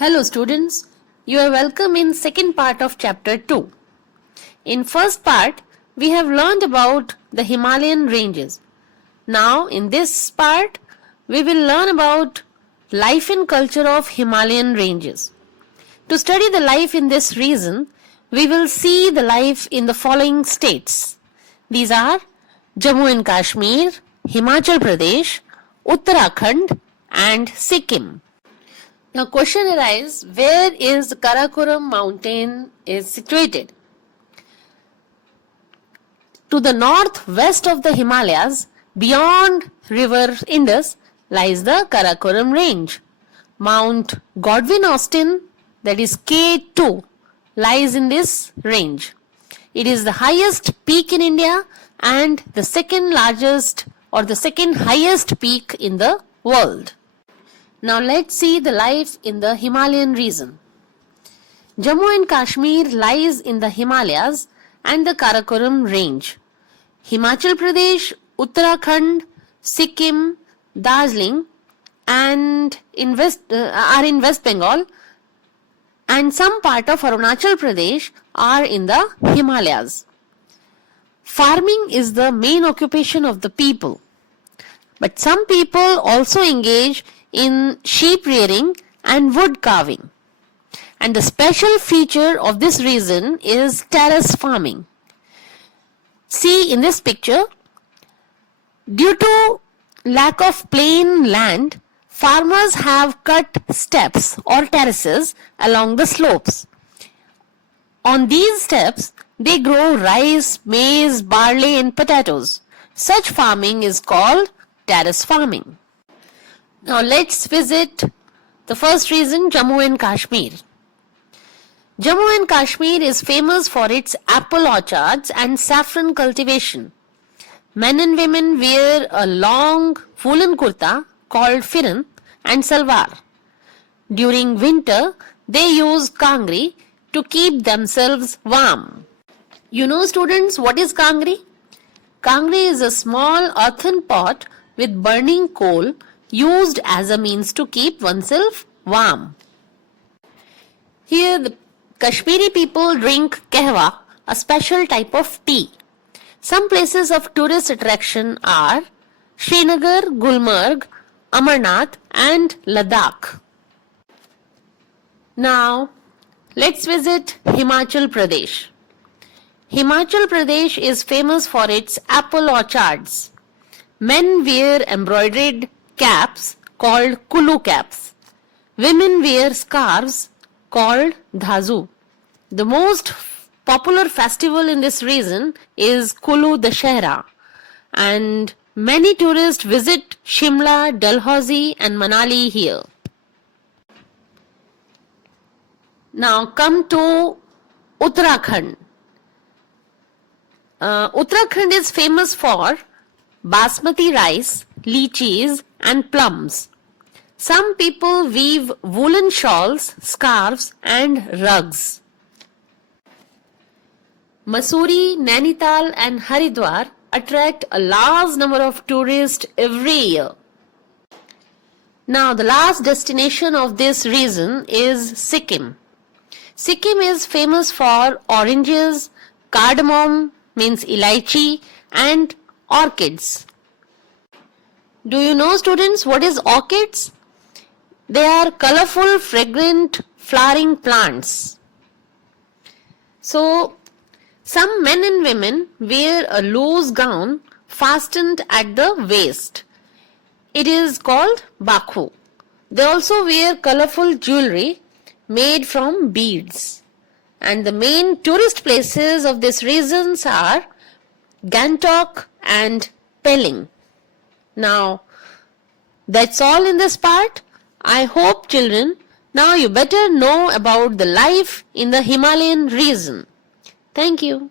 Hello students, you are welcome in second part of chapter 2. In first part, we have learned about the Himalayan ranges. Now in this part, we will learn about life and culture of Himalayan ranges. To study the life in this region, we will see the life in the following states. These are Jammu and Kashmir, Himachal Pradesh, Uttarakhand and Sikkim. Now question arises, where is Karakoram mountain is situated? To the northwest of the Himalayas, beyond river Indus, lies the Karakoram range. Mount Godwin Austen, that is K2, lies in this range. It is the highest peak in India and the second largest or the second highest peak in the world. Now let's see the life in the Himalayan region. Jammu and Kashmir lies in the Himalayas and the Karakoram range. Himachal Pradesh, Uttarakhand, Sikkim, Darjeeling and are in West Bengal, and some part of Arunachal Pradesh are in the Himalayas. Farming is the main occupation of the people, but some people also engage in sheep rearing and wood carving. And the special feature of this region is terrace farming. See in this picture, due to lack of plain land, farmers have cut steps or terraces along the slopes. On these steps, they grow rice, maize, barley and potatoes. Such farming is called terrace farming. Now let's visit the first region, Jammu and Kashmir. Jammu and Kashmir is famous for its apple orchards and saffron cultivation. Men and women wear a long woolen kurta called firan and salwar. During winter, they use kangri to keep themselves warm. You know students, what is kangri? Kangri is a small earthen pot with burning coal used as a means to keep oneself warm. Here the Kashmiri people drink kahwa, a special type of tea. Some places of tourist attraction are Srinagar, Gulmarg, Amarnath and Ladakh. Now let's visit Himachal Pradesh. Himachal Pradesh is famous for its apple orchards. Men wear embroidered caps called kulu caps. Women wear scarves called dhazu. The most popular festival in this region is Kulu Dashera, and many tourists visit Shimla, Dalhousie and Manali here. Now come to Uttarakhand. Uttarakhand is famous for basmati rice, lychees and plums. Some people weave woolen shawls, scarves and rugs. Mussoorie, Nainital and Haridwar attract a large number of tourists every year. Now the last destination of this region is Sikkim. Sikkim is famous for oranges, cardamom means elaichi and orchids. Do you know students what is orchids? They are colorful, fragrant, flowering plants. So, some men and women wear a loose gown fastened at the waist. It is called bakhu. They also wear colorful jewelry made from beads. And the main tourist places of this region are Gangtok and Pelling. Now, that's all in this part. I hope children, now you better know about the life in the Himalayan region. Thank you.